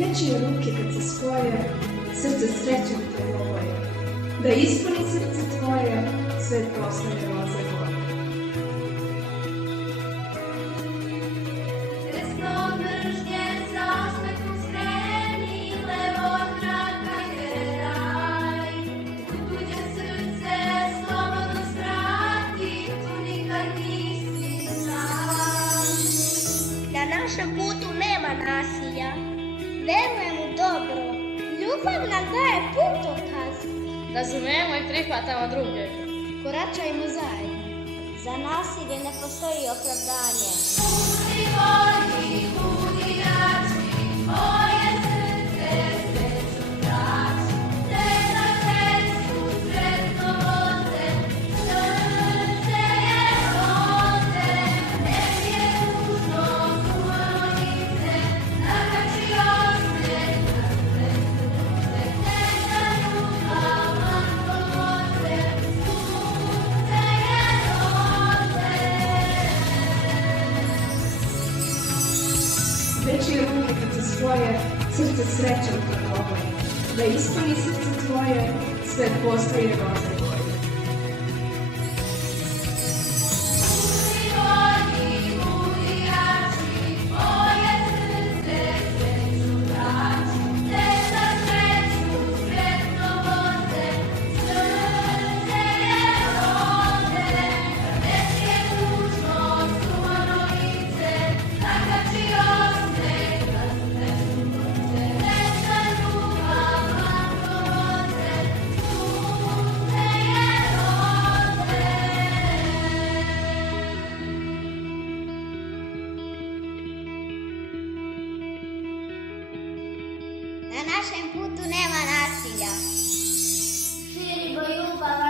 Nečije ruke kad se spoje, srce srećom preloboje. Da ispuni srce tvoje, svet postane roze boje. Kresno mržnje sa osmehom skreni, levo tragaj raj. U tuđe srce slobodno svrati, tu nikad nisi sam. Na našem putu nema nasilja. Verujem u dobro. Ljubav nam daje putokaz. Razumemo i prihvatamo druge. Koračajmo zajedno. Za nasilje ne postoji opravdanje. Budi bolji, budi jači, moje srce srećom traži. Te za kreću sretno voze, srce je roze. Nek je tužno suoronice, nakači osmeh na sve suze. Te za ljubav manko voze, sunce je roze. Nečije ruke kad se spoje, srce srećom preloboje. Da ispuni srce tvoje, svet postaje roze boje. Budi bolji, budi jači, moje srce sreću traži. Te za sreću sretno voze, srce je roze. Nek je tužno suoronice, nakači osmeh na sve suze. Te za ljubav manko voze, sunce je roze. Na našem putu nema nasilja. Širimo ljubav,